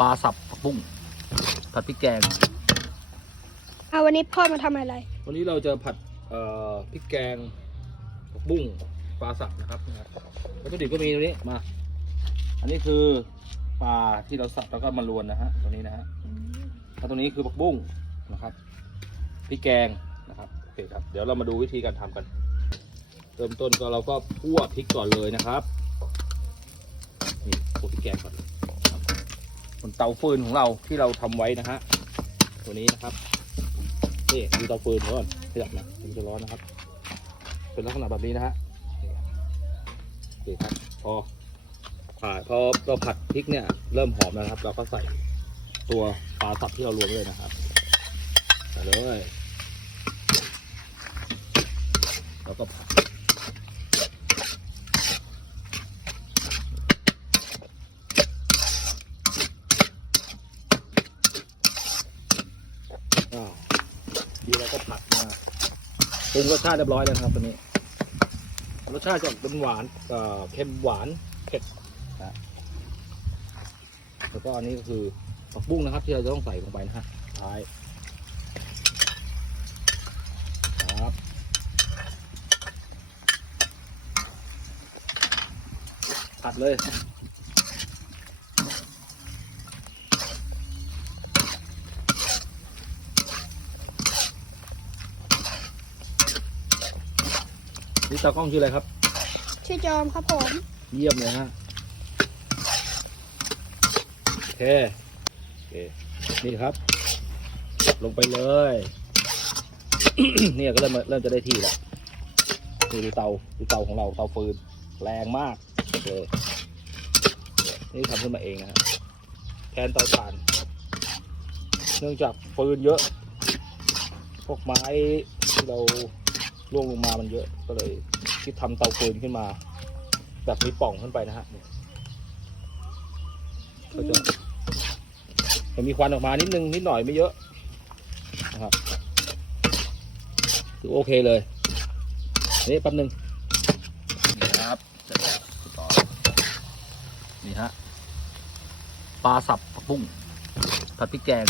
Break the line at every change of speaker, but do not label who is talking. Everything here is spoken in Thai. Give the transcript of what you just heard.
ปลาสับผักบุ้งผัดพริกแกง
อ่าวันนี้พ่อมาทำอะไร
วันนี้เราจะผัดเอ่อพริกแกงผักบุ้งปลาสับนะครับนะครับวัตถุดิบก็มีตรงนี้มา อันนี้คือปลาที่เราสับแล้วก็มาลวนนะฮะตรงนี้นะฮะแล้วตรงนี้คือผักบุ้งนะครับพริกแกงนะครับโอเคครับเดี๋ยวเรามาดูวิธีการทำกัน เริ่มต้นก็เราก็คั่วพริกก่อนเลยนะครับนี่คั่วพริกแกงก่อนครับ บนเตาฟืนของเราที่เราทำไว้นะฮะตัวนี้นะครับนี่ดูเตาฟืนก่อนขยับนะมันจะร้อนนะครับ เป็นลักษณะแบบนี้นะฮะโอเคครับพอผ่าพอเราผัดพริกเนี่ยเริ่มหอมแล้วนะครับ เราก็ใส่ตัวปลาสับที่เรารวมเลยนะครับใส่เลยแล้วก็ผัด ดีแล้วก็ผัดมาปรุงรสชาติเรียบร้อยแล้วนะครับตัวนี้รสชาติจะเป็นหวานเอ่อเค็มหวานเผ็ดนะแล้วก็อันนี้ก็คือผักบุ้งนะครับ ที่เราจะต้องใส่ลงไปนะฮะท้ายครับผัดเลย นี่ตากล้องชื่ออะไรครับ
ชื่อจอมครับผม
เยี่ยมเลยฮะโอเคโอเค นี่ครับ ลงไปเลย เนี่ยก็เริ่มเริ่มจะได้ที่แล้วนี่ดูเตาดูเตาของเราเตาฟืนแรงมากเลยนี่ทำขึ้นมาเองนะฮะแทนเตาถ่าน เนื่องจากฟืนเยอะ พวกไม้ที่เรา ล่วงลงมามันเยอะ ก็เลยคิดทำเตาฟืนขึ้นมา แบบมีป่องขึ้นไปนะฮะเนี่ยก็จะมีควันออกมานิดนึงนิดหน่อยไม่เยอะนะครับคือโอเคเลยนี่แป๊บนึงนี่ครับเสร็จแล้วต่อนี่ฮะปลาสับผักบุ้งผัดพริกแกง